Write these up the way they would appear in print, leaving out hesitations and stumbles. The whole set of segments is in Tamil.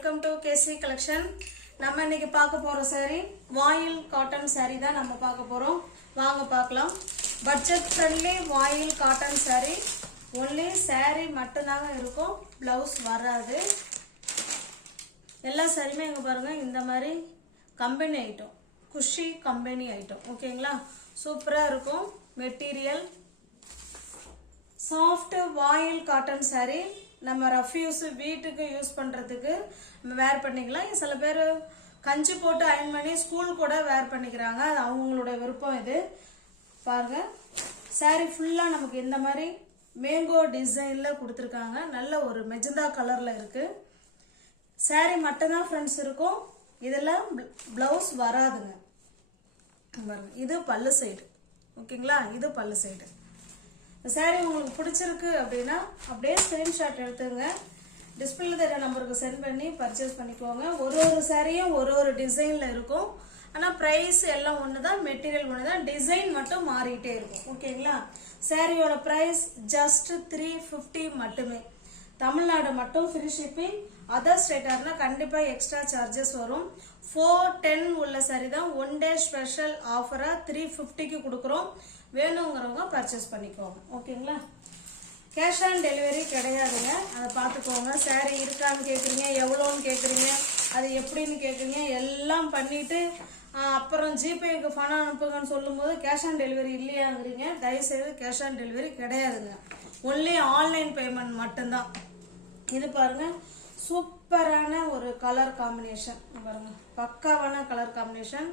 Welcome to KC collection. நம்ம இன்னைக்கு பார்க்க போற saree வாயில் காட்டன் saree தான் நம்ம பார்க்க போறோம். வாங்க பார்க்கலாம். பட்ஜெட் ஃப்ரெண்ட்லி வாயில் காட்டன் saree. ஒன்லி saree மட்டும் தாங்க இருக்கும், பிளவுஸ் வராது. எல்லா சாரியுமே இங்க பாருங்க இந்த மாதிரி கம்பெனி ஐட்டம், குஷி கம்பெனி ஐட்டம். ஓகேங்களா, சூப்பரா இருக்கும். மெட்டீரியல் சாஃப்ட் வாயில் காட்டன் saree. நம்ம ரஃப் யூஸ் வீட்டுக்கு யூஸ் பண்றதுக்கு நம்ம வேர் பண்ணிக்கலாம். சில பேர் கஞ்சி போட்டு அயன் பண்ணி ஸ்கூல் கூட வேர் பண்ணிக்கிறாங்க, அது அவங்களோட விருப்பம். இது பாருங்க, saree ஃபுல்லா நமக்கு இந்த மாதிரி மேங்கோ டிசைன்ல கொடுத்துருக்காங்க. நல்ல ஒரு மெஜந்தா கலர்ல இருக்கு. saree மட்டும்தான் ஃப்ரெண்ட்ஸ் இருக்கும், இதெல்லாம் பிளவுஸ் வராதுங்க. பாருங்க, இது பல்லு சைடு. ஓகேங்களா, இது பல்லு சைடு. சாரி உங்களுக்கு பிடிச்சிருக்கு அப்படின்னா அப்படியே ஸ்கிரீன்ஷாட் எடுத்துங்க, டிஸ்பிளேல தெரிய நம்பருக்கு சென்ட் பண்ணி பர்ச்சேஸ் பண்ணிக்கோங்க. ஒரு சாரியும் ஒரு டிசைன்ல இருக்கும். ஆனா பிரைஸ் எல்லாம் ஒண்ணுதான், மெட்டீரியல் ஒண்ணுதான், டிசைன் மட்டும் மாறிட்டே இருக்கும். ஓகேங்களா, சாரியோட பிரைஸ் ஜஸ்ட் 350 மட்டுமே. தமிழ்நாடு மட்டும் ஃப்ரீ ஷிப்பிங். அதர் ஸ்டேட்டார்னா கண்டிப்பா எக்ஸ்ட்ரா சார்ஜஸ் வரும். 410 உள்ள சாரி தான் ஒன் டே ஸ்பெஷல் ஆஃபரா 350க்கு கொடுக்குறோம். வேணுங்கிறவங்க பர்ச்சேஸ் பண்ணிக்கோங்க. ஓகேங்களா, கேஷ் ஆன் டெலிவரி கிடையாதுங்க, அதை பார்த்துக்கோங்க. சாரி இருக்கான்னு கேட்குறீங்க, எவ்வளோன்னு கேட்குறீங்க, அது எப்படின்னு கேட்குறீங்க, எல்லாம் பண்ணிட்டு அப்புறம் ஜிபேக்கு பணம் அனுப்புங்கன்னு சொல்லும்போது கேஷ் ஆன் டெலிவரி இல்லையாங்கிறீங்க. தயவுசெய்து கேஷ் ஆன் டெலிவரி கிடையாதுங்க, ஒன்லி ஆன்லைன் பேமெண்ட் மட்டும்தான். இது பாருங்க, சூப்பரான ஒரு கலர் காம்பினேஷன். பாருங்க, பக்காவான கலர் காம்பினேஷன்.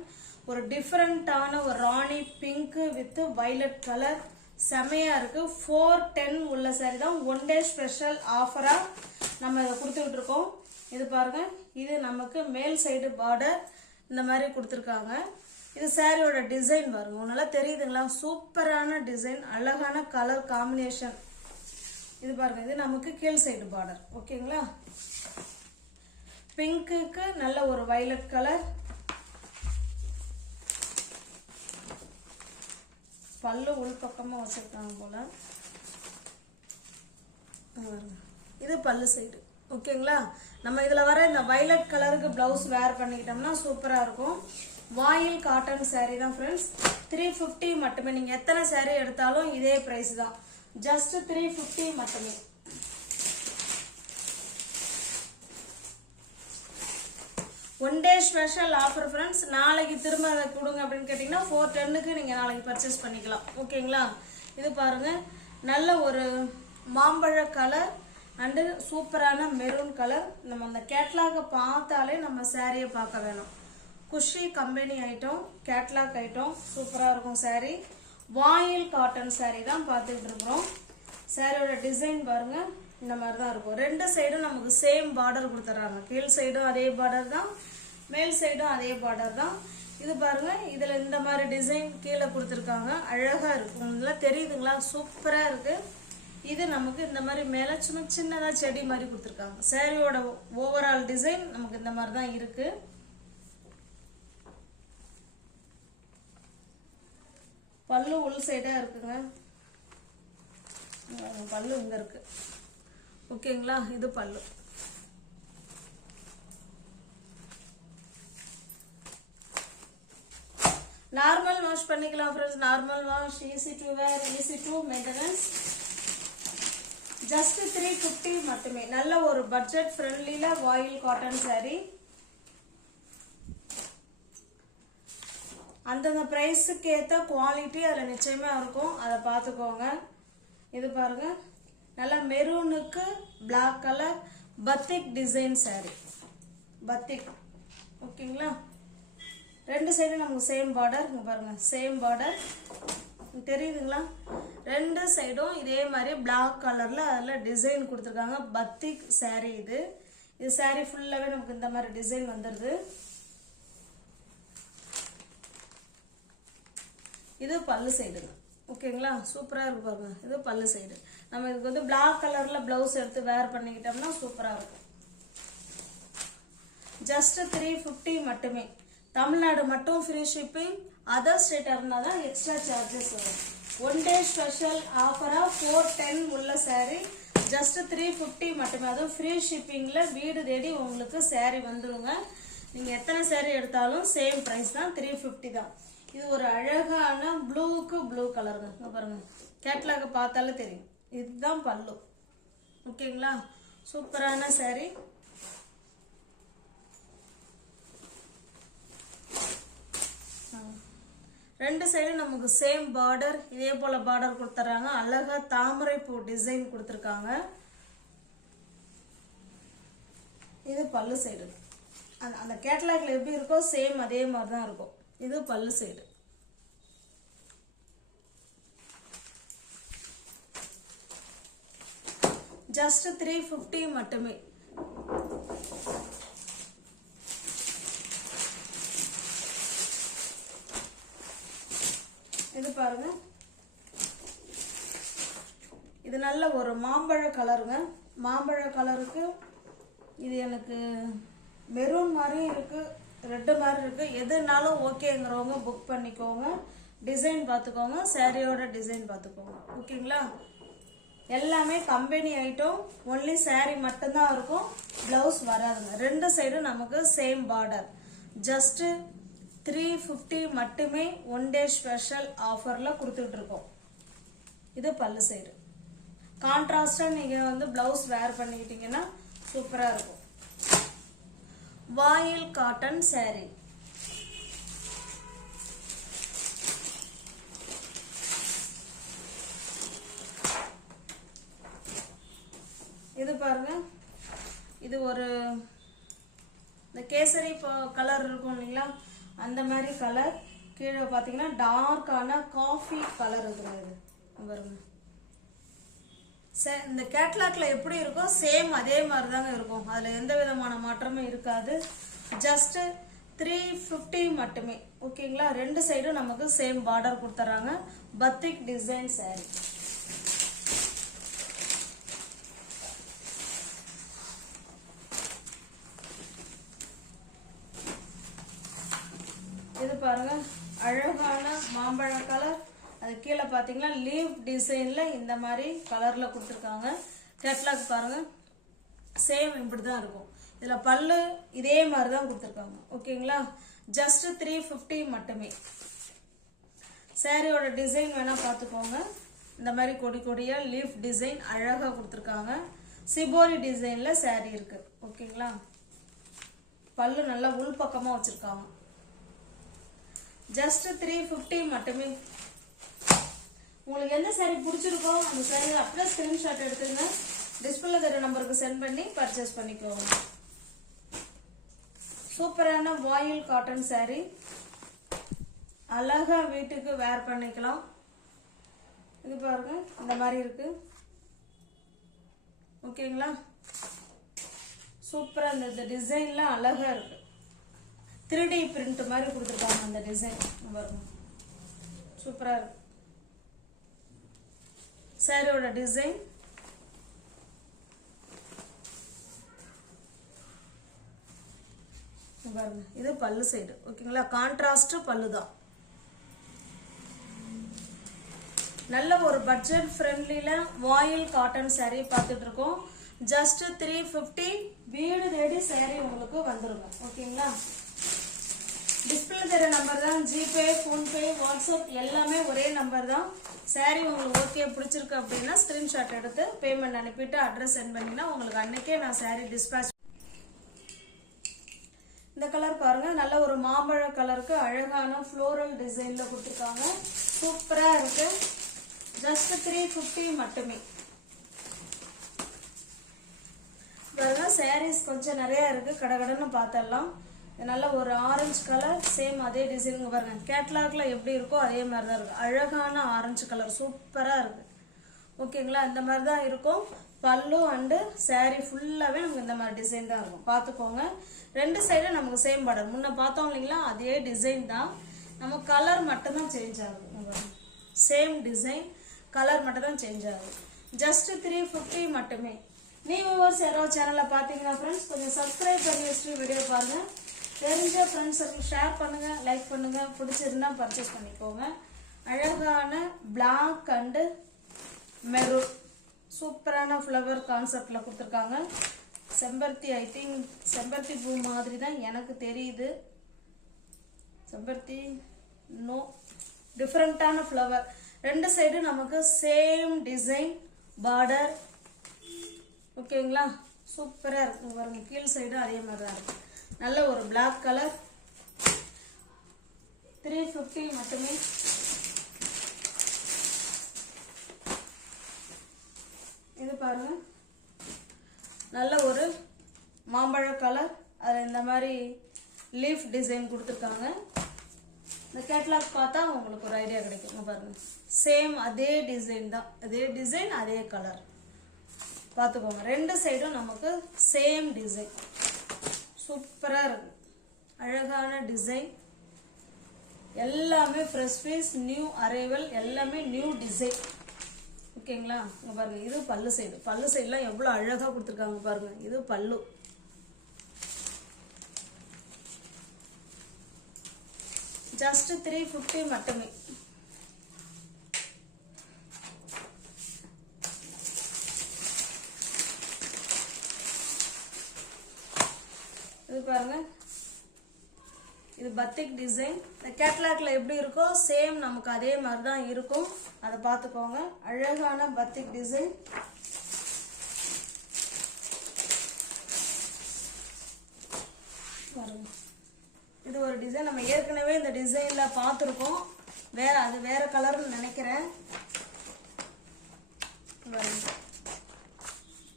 ஒரு டிஃபரெண்டான ஒரு ராணி பிங்க் வித் வைலட் கலர், செமையா இருக்கு. 410 உள்ள சாரி தான் ஒன் டே ஸ்பெஷல் ஆஃபரா நம்ம இதை கொடுத்துக்கிட்டு இருக்கோம். இது பாருங்க, இது நமக்கு மேல் சைடு பார்டர் இந்த மாதிரி கொடுத்துருக்காங்க. இது சாரியோட டிசைன் பாருங்க, நல்லா தெரியுதுங்களா? சூப்பரான டிசைன், அழகான கலர் காம்பினேஷன். இது பாருங்க, இது நமக்கு கீழ் சைடு பார்டர். ஓகேங்களா, பிங்க்குக்கு நல்ல ஒரு வைலட் கலர். பல்லு உள் பக்கமா வச்சிருக்காங்க போல. இது பல்லு சைடு. ஓகேங்களா, நம்ம இதுல வர இந்த வைலட் கலருக்கு பிளவுஸ் வேர் பண்ணிக்கிட்டோம்னா சூப்பரா இருக்கும். வாயில் காட்டன் saree தான் ஃப்ரெண்ட்ஸ், 350 மட்டுமே. நீங்க எத்தனை saree எடுத்தாலும் இதே பிரைஸ் தான், ஜஸ்ட் 350 மட்டுமே. One day special offer friends. நாளைக்கு திரும்ப அதை கொடுங்க அப்படின்னு கேட்டிங்கன்னா 410க்கு நீங்கள் நாளைக்கு பர்ச்சேஸ் பண்ணிக்கலாம். ஓகேங்களா, இது பாருங்க, நல்ல ஒரு மாம்பழ கலர் அண்டு சூப்பரான மெரூன் கலர். நம்ம அந்த கேட்லாக பார்த்தாலே நம்ம சாரியை பார்க்க வேணும். குஷி கம்பெனி ஐட்டம், கேட்லாக் ஐட்டம், சூப்பராக இருக்கும் சாரி. வாயில் காட்டன் சாரி தான் பார்த்துட்டு இருக்கிறோம். சாரியோட டிசைன் பாருங்க, இந்த மாதிரி தான் இருக்கும். ரெண்டு சைடும் நமக்கு சேம் பார்டர் கொடுத்துறாங்க. கீழ் சைடும் அதே பார்டர் தான், மேல் சைடும் அதே பார்டர் தான். இது பாருங்க, இதுல இந்த மாதிரி டிசைன் கீழே கொடுத்துருக்காங்க, அழகா இருக்கும். இதெல்லாம் தெரியுதுங்களா? சூப்பரா இருக்கு. இது நமக்கு இந்த மாதிரி மேல சும்மா சின்னதா செடி மாதிரி கொடுத்துருக்காங்க. சாரியோட ஓவரால் டிசைன் நமக்கு இந்த மாதிரி தான் இருக்கு. பல்லு உள் சைடா இருக்குங்க, பல்லு இங்க இருக்கு. ஓகேங்களா, இது பல்லு. நார்மல் வாஷ் பண்ணிக்கலாம் friends. Normal wash, easy to wear, easy to maintenance. Just 350 மட்டுமே. நல்ல ஒரு பட்ஜெட் ஃப்ரெண்ட்லில வாயில் காட்டன் saree. அந்தந்த பிரைஸுக்கு ஏற்ற குவாலிட்டி அதில் நிச்சயமா இருக்கும், அதை பார்த்துக்கோங்க. இது பாருங்க, நல்ல மெரூனுக்கு black colour batik design saree, batik. ஓகேங்களா, ரெண்டு சைடும் நமக்கு சேம் பார்டர். பாருங்க, சேம் பார்டர் தெரியுதுங்களா? ரெண்டு சைடும் இதே மாதிரி பிளாக் கலர்ல அதில் டிசைன் கொடுத்துருக்காங்க. பத்திக் saree இது. இது saree ஃபுல்லாவே நமக்கு இந்த மாதிரி டிசைன் வந்துடுது. இது பல்லு சைடுங்க. ஓகேங்களா, சூப்பரா இருக்கு பாருங்க, இது பல்லு சைடு. நம்ம இதுக்கு வந்து பிளாக் கலர்ல பிளவுஸ் எடுத்து வேர் பண்ணிக்கிட்டோம்னா சூப்பரா இருக்கும். ஜஸ்ட் 350 மட்டுமே. தமிழ்நாடு மட்டும் ஃப்ரீ ஷிப்பிங். அதர் ஸ்டேட்டா இருந்தா தான் எக்ஸ்ட்ரா சார்ஜஸ் வரும். ஒன் டே ஸ்பெஷல் ஆஃபரா 410 உள்ள saree ஜஸ்ட் 350 மட்டுமே. அதுவும் ஃப்ரீ ஷிப்பிங்ல வீடு தேடி உங்களுக்கு saree வந்துருங்க. நீங்க எத்தனை saree எடுத்தாலும் சேம் பிரைஸ் தான், 350 தான். இது ஒரு அழகான ப்ளூக்கு ப்ளூ கலருங்க. இங்க பாருங்க, கேட்லாக பார்த்தாலே தெரியும். இதுதான் பல்லு. ஓகேங்களா, சூப்பரான saree. ரெண்டு சைடும் நமக்கு சேம் பார்டர், இதே போல பார்டர் கொடுத்துறாங்க. அழகா தாமரை பூ டிசைன் கொடுத்துருக்காங்க. இது பல்லு சைடு. அந்த கேட்டலாக்ல எப்படி இருக்கோ சேம் அதே மாதிரி தான் இருக்கும். இது பல்லு சைடு. ஜஸ்ட் 350 மட்டுமே. இது பாருங்க, இது நல்ல ஒரு மாம்பழ கலருங்க. மாம்பழ கலருக்கு இது எனக்கு மெரூன் மாதிரி இருக்கு, ரெட்டு மாதிரி இருக்கு. எதுனாலும் ஓகேங்கிறவங்க புக் பண்ணிக்கோங்க. டிசைன் பார்த்துக்கோங்க, சாரியோட டிசைன் பார்த்துக்கோங்க. ஓகேங்களா, எல்லாமே கம்பெனி ஐட்டம். ஒன்லி saree மட்டும்தான் இருக்கும், பிளவுஸ் வராதுங்க. ரெண்டு சைடும் நமக்கு சேம் பார்டர். ஜஸ்ட் 350 மட்டுமே. ஒன் டே ஸ்பெஷல் ஆஃபர்ல கொடுத்துட்டு இருக்கோம். இது பல்லு சைடு. கான்ட்ராஸ்டா நீங்க பிளவுஸ் வேர் பண்ணிக்கிட்டீங்கன்னா சூப்பரா இருக்கும். வாயில் காட்டன் saree. இது பாருங்க, இது ஒரு இந்த கேசரி கலர் இருக்கும் இல்லைங்களா, அந்த மாதிரி கலர். கீழே பார்த்தீங்கன்னா டார்க்கான காஃபி கலர் இருக்குங்க. இது பாருங்க, இந்த கேட்லாக்ல எப்படி இருக்கோ சேம் அதே மாதிரி தாங்க இருக்கும். அதுல எந்த விதமான மாற்றமும் இருக்காது. ஜஸ்ட் 350 மட்டுமே. ஓகேங்களா, ரெண்டு சைடும் நமக்கு சேம் பார்டர் கொடுத்துறாங்க. பத்திக் டிசைன் saree. இது பாருங்க, அழகான மாம்பழ கலர். அது கீழே பாத்தீங்கன்னா லீவ் டிசைன்ல இந்த மாதிரி கலர்ல கொடுத்துருக்காங்க. கேட்லாக் பாருங்க, சேம் இப்படிதான் இருக்கும். இதுல பல்லு இதே மாதிரி தான் கொடுத்துருக்காங்க. ஓகேங்களா, ஜஸ்ட் 350 மட்டுமே. சாரியோட டிசைன் வேணா பார்த்துக்கோங்க. இந்த மாதிரி கொடி கொடியா லீஃப் டிசைன் அழகா கொடுத்துருக்காங்க. சிபோரி டிசைன்ல saree இருக்கு. ஓகேங்களா, பல்லு நல்லா உள் பக்கமா வச்சிருக்காங்க. ஜஸ்ட் 350 மட்டுமே. உங்களுக்கு எந்த saree பிடிச்சிருக்கோ அந்த saree அப்படியே ஸ்கிரீன்ஷாட் எடுத்துங்க. டிஸ்பிளேல தெரிய நம்பருக்கு சென்ட் பண்ணி பர்ச்சேஸ் பண்ணிக்கோங்க. சூப்பரான வாயில் காட்டன் saree. அழகா வீட்டுக்கு வேர் பண்ணிக்கலாம். இது பாருங்க, இந்த மாதிரி இருக்கு. ஓகேங்களா, சூப்பரா இந்த டிசைன்லாம் அழகா இருக்கு. 3D பிரிண்ட் மாதிரி கொடுத்துருக்காங்க. அந்த டிசைன் பாருங்க, சூப்பரா இருக்கு. சாரியோட டிசைன் பாருங்க. இது பல்லு சைடு. ஓகேங்களா, கான்ட்ராஸ்ட் பல்லு தான். நல்ல ஒரு பட்ஜெட் ஃப்ரெண்ட்லில வாயில் காட்டன் saree பார்த்துட்டு இருக்கோம். ஜஸ்ட் 350. வீடு தேடி saree உங்களுக்கு வந்துருங்க. ஓகேங்களா, டிஸ்பிளே தெரிய நம்பர் தான். ஜிபே, போன்பே, வாட்ஸ்அப் எல்லாமே ஒரே நம்பர் தான். saree உங்களுக்கு ஓகே பிடிச்சிருக்கு அப்படின்னா ஸ்கிரீன்ஷாட் எடுத்து பேமெண்ட் அனுப்பிட்டு அட்ரஸ் சென்ட் பண்ணினா உங்களுக்கு அன்னைக்கே நான் saree டிஸ்பேச். இந்த கலர் பாருங்க, நல்ல ஒரு மாம்பழ கலருக்கு அழகான ஃப்ளோரல் டிசைன்ல கொடுத்துருக்காங்க. சூப்பரா இருக்கு. ஜஸ்ட் 350 மட்டுமே. பாருங்க, sarees கொஞ்சம் நிறைய இருக்கு, கடகடன்னு பார்த்தரலாம். நல்ல ஒரு ஆரஞ்சு கலர், சேம் அதே டிசைன் பாருங்க. கேட்லாக்ல எப்படி இருக்கோ அதே மாதிரி தான் இருக்கு. அழகான ஆரஞ்சு கலர் சூப்பரா இருக்கு. ஓகேங்களா, இந்த மாதிரி தான் இருக்கும். பல்லு அண்டு saree ஃபுல்லாவே நமக்கு இந்த மாதிரி டிசைன் தான் இருக்கும். பார்த்துக்கோங்க, ரெண்டு சைடும் நமக்கு சேம் பார்டர். முன்ன பார்த்தோம் இல்லைங்களா, அதே டிசைன் தான். நம்ம கலர் மட்டும் தான் சேஞ்ச் ஆகும். சேம் டிசைன், கலர் மட்டும் தான் சேஞ்ச் ஆகும். ஜஸ்ட் 350 மட்டுமே. வியூவர்ஸ் யாராவது சேனலை பார்த்தீங்கன்னா ஃப்ரெண்ட்ஸ் கொஞ்சம் சப்ஸ்கிரைப் பண்ணி வச்சுட்டு வீடியோ பாருங்க. தெரிஞ்ச ஃப்ரெண்ட்ஸுக்கு ஷேர் பண்ணுங்க, லைக் பண்ணுங்க. பிடிச்சிருந்தா பர்ச்சேஸ் பண்ணிக்கோங்க. அழகான பிளாக் அண்டு மெரூன் சூப்பரான ஃப்ளவர் கான்செப்டில் கொடுத்துருக்காங்க. செம்பருத்தி, ஐ திங்க் செம்பருத்தி பூ மாதிரி தான் எனக்கு தெரியுது. செம்பருத்தி நோ, டிஃப்ரெண்ட்டான ஃப்ளவர். ரெண்டு சைடு நமக்கு சேம் டிசைன் பார்டர். ஓகேங்களா, சூப்பராக இருக்கும் பாருங்க. கீழ் சைடு அதே மாதிரி தான் இருக்கும். நல்ல ஒரு பிளாக் கலர். 350 மட்டுமே. இது பாருங்க, நல்ல ஒரு மாம்பழ கலர். அதில் இந்த மாதிரி லீஃப் டிசைன் கொடுத்துருக்காங்க. இந்த கேட்லாக் பார்த்தா உங்களுக்கு ஒரு ஐடியா கிடைக்கும். பாருங்க, சேம் அதே டிசைன் தான், அதே டிசைன் அதே கலர். பார்த்துக்கோங்க, ரெண்டு சைடும் நமக்கு சேம் டிசைன். சூப்பராக இருக்கு, அழகான டிசைன். எல்லாமே ஃப்ரெஷ் பீஸ், நியூ அரைவல், எல்லாமே நியூ டிசைன். ஓகேங்களா, இங்கே பாருங்க, இது பல்லு சைடு. பல்லு சைடுலாம் எவ்வளோ அழகாக கொடுத்துருக்காங்க பாருங்க. இது பல்லு. ஜஸ்ட் 350 மட்டுமே. இது பாருங்க, இது பத்திக் டிசைன். இந்த கேட்லாக்ல எப்படி இருக்கோ சேம் நமக்கு அதே மாதிரி தான் இருக்கும். அதை பார்த்துக்கோங்க. அழகான பத்திக் டிசைன். இது ஒரு டிசைன், நம்ம ஏற்கனவே இந்த டிசைன்ல பார்த்துருக்கோம். அது வேற கலர்னு நினைக்கிறேன்.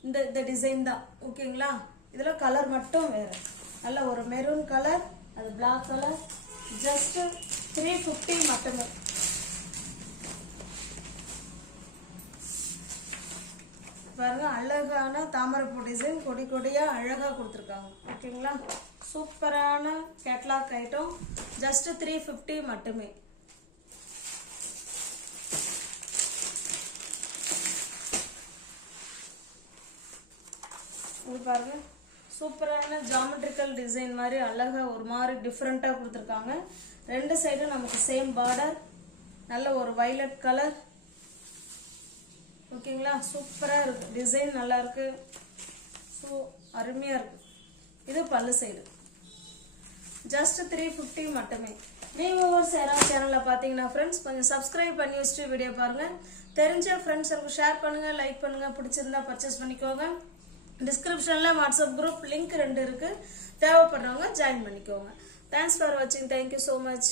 இந்த டிசைன் தான். ஓகேங்களா, இதுல கலர் மட்டும் வேற. நல்ல ஒரு மெரூன் கலர், அது பிளாக் கலர். ஜஸ்ட் 350 மட்டுமே. பாருங்க, அழகான தாமரைப்பூ டிசைன், கொடி கொடியா அழகா கொடுத்துருக்காங்க. ஓகேங்களா, சூப்பரான கேட்லாக் ஐட்டம். ஜஸ்ட் 350 மட்டுமே. இது பாருங்க, சூப்பரான ஜாமெட்ரிக்கல் டிசைன் மாதிரி அழகா ஒரு மாதிரி டிஃப்ரெண்ட்டாக கொடுத்துருக்காங்க. ரெண்டு சைடும் நமக்கு சேம் பார்டர். நல்ல ஒரு வைலட் கலர். ஓகேங்களா, சூப்பராக இருக்கு, டிசைன் நல்லா இருக்கு. ஸோ அருமையாக இருக்கு. இது பல்லு சைடு. ஜஸ்ட் 350 மட்டுமே. நீங்கள் ஒரு சேனலில் பார்த்தீங்கன்னா ஃப்ரெண்ட்ஸ் கொஞ்சம் சப்ஸ்கிரைப் பண்ணி வச்சுட்டு வீடியோ பாருங்கள். தெரிஞ்ச ஃப்ரெண்ட்ஸுக்கு ஷேர் பண்ணுங்கள், லைக் பண்ணுங்கள். பிடிச்சிருந்தா பர்ச்சேஸ் பண்ணிக்கோங்க. டிஸ்கிரிப்ஷனில் வாட்ஸ்அப் குரூப் லிங்க் 2 இருக்குது. தேவைப்படுறவங்க ஜாயின் பண்ணிக்கோங்க. தேங்க்ஸ் ஃபார் வாட்சிங். Thank you so much.